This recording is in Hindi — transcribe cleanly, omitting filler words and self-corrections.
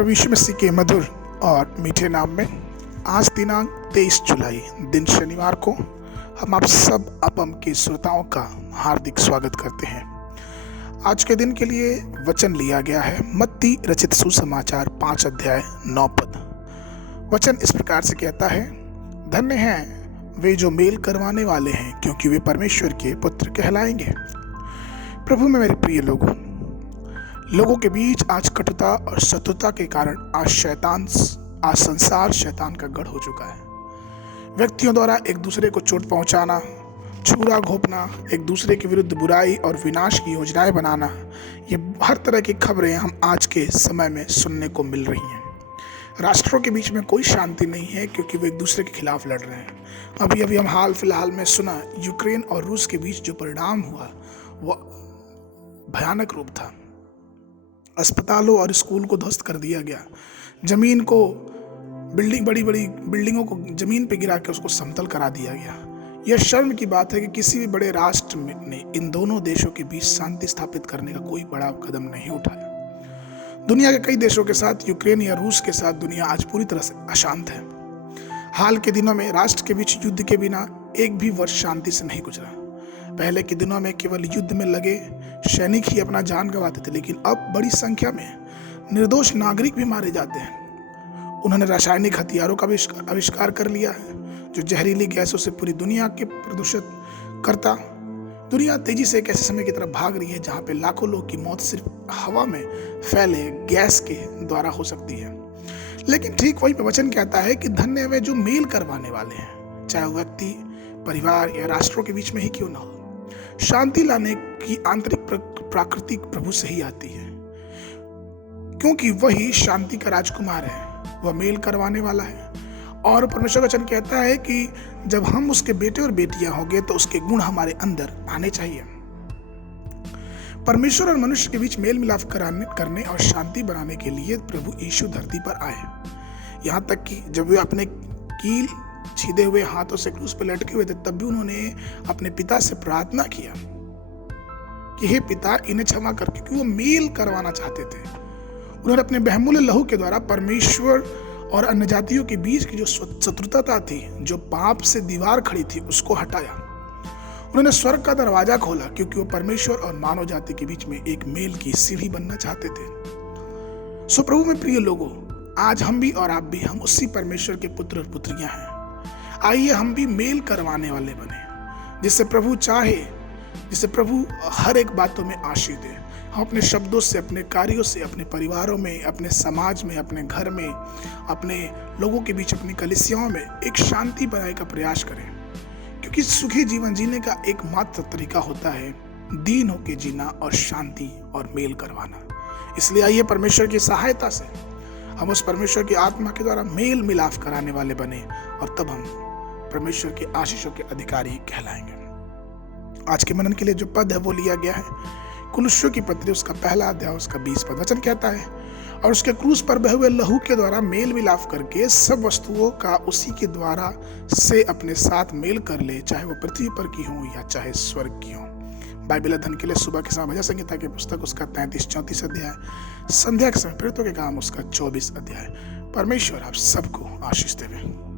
प्रभु यीशु मसीह के मधुर और मीठे नाम में आज दिनांक 23 जुलाई दिन शनिवार को हम आप सब अपम के श्रोताओं का हार्दिक स्वागत करते हैं। आज के दिन के लिए वचन लिया गया है मत्ती रचित सुसमाचार 5 अध्याय 9 पद। वचन इस प्रकार से कहता है, धन्य हैं वे जो मेल करवाने वाले हैं, क्योंकि वे परमेश्वर के पुत्र कहलाएंगे। प्रभु में मेरे प्रिय लोगों के बीच आज कटुता और शत्रुता के कारण आज संसार शैतान का गढ़ हो चुका है। व्यक्तियों द्वारा एक दूसरे को चोट पहुंचाना, छुरा घोंपना, एक दूसरे के विरुद्ध बुराई और विनाश की योजनाएं बनाना, ये हर तरह की खबरें हम आज के समय में सुनने को मिल रही हैं। राष्ट्रों के बीच में कोई शांति नहीं है, क्योंकि वो एक दूसरे के खिलाफ लड़ रहे हैं। अभी हम हाल फिलहाल में सुना, यूक्रेन और रूस के बीच जो परिणाम हुआ वो भयानक रूप था। अस्पतालों और स्कूल को ध्वस्त कर दिया गया। जमीन को बड़ी बड़ी बिल्डिंगों को जमीन पे गिरा के उसको समतल करा दिया गया। यह शर्म की बात है कि किसी भी बड़े राष्ट्र ने इन दोनों देशों के बीच शांति स्थापित करने का कोई बड़ा कदम नहीं उठाया। दुनिया के कई देशों के साथ, यूक्रेन या रूस के साथ दुनिया आज पूरी तरह से अशांत है। हाल के दिनों में राष्ट्र के बीच युद्ध के बिना एक भी वर्ष शांति से नहीं गुजरा। पहले के दिनों में केवल युद्ध में लगे सैनिक ही अपना जान गंवाते थे, लेकिन अब बड़ी संख्या में निर्दोष नागरिक भी मारे जाते हैं। उन्होंने रासायनिक हथियारों का आविष्कार कर लिया है, जो जहरीली गैसों से पूरी दुनिया के प्रदूषित करता। दुनिया तेजी से एक ऐसे समय की तरफ भाग रही है जहां पे लाखों लोग की मौत सिर्फ हवा में फैले गैस के द्वारा हो सकती है। लेकिन ठीक वही पे वचन कहता है कि धन्य वे जो मेल करवाने वाले हैं, चाहे व्यक्ति, परिवार या राष्ट्रों के बीच में ही क्यों ना हो। शांति लाने की आंतरिक प्राकृतिक प्रभु से ही आती है, क्योंकि वही शांति का राजकुमार है, वह मेल करवाने वाला है। और परमेश्वर वचन कहता है कि जब हम उसके बेटे और बेटियां होंगे तो उसके गुण हमारे अंदर आने चाहिए। परमेश्वर और मनुष्य के बीच मेल मिलाप करने और शांति बनाने के लिए प्रभु यीशु धरती पर आए। यहाँ तक कि जब वे अपने कील छीदे हुए हाथों से क्रूस पर लटके हुए थे, तब भी उन्होंने अपने पिता से प्रार्थना किया कि हे पिता, इन्हें क्षमा कर, क्योंकि वो मेल करवाना चाहते थे। उन्होंने अपने बहुमूल्य लहू के द्वारा परमेश्वर और अन्य जातियों के बीच की जो शत्रुता थी, जो पाप से दीवार खड़ी थी, उसको हटाया। उन्होंने स्वर्ग का दरवाजा खोला, क्योंकि वो परमेश्वर और मानव जाति के बीच में एक मेल की सीढ़ी बनना चाहते थे। सो प्रभु में प्रिय लोगों, आज हम भी और आप भी, हम उसी परमेश्वर के पुत्र और पुत्रियां हैं। आइए हम भी मेल करवाने वाले बने, जिससे प्रभु हर एक बातों में आशीष दे। हम अपने शब्दों से, अपने कार्यों से, अपने परिवारों में, अपने समाज में, अपने घर में, अपने लोगों के बीच, अपनी कलीसियाओं में एक शांति बनाने का प्रयास करें, क्योंकि सुखी जीवन जीने का एकमात्र तरीका होता है दीन होकर जीना और शांति और मेल करवाना। इसलिए आइए परमेश्वर की सहायता से हम उस परमेश्वर की आत्मा के द्वारा मेल मिलाप कराने वाले बने, और तब हम परमेश्वर के आशीषों के अधिकारी कहलाएंगे। आज के मनन के लिए जो पद है वो लिया गया है कुलुस्सियों की पत्री, उसका पहला अध्याय, उसका 20 पद। वचन कहता है, और उसके क्रूस पर बहे हुए लहू के द्वारा मेल मिलाप करके सब वस्तुओं का उसी के द्वारा से अपने साथ मेल कर ले, चाहे वो पृथ्वी पर की हो या चाहे स्वर्ग की हो। बाइबल अध्ययन के लिए सुबह के समय भजन संहिता की पुस्तक, उसका 33-34 अध्याय, संध्या के समय प्रेरितों के काम, उसका 24 अध्याय। परमेश्वर आप सबको आशीष देवे।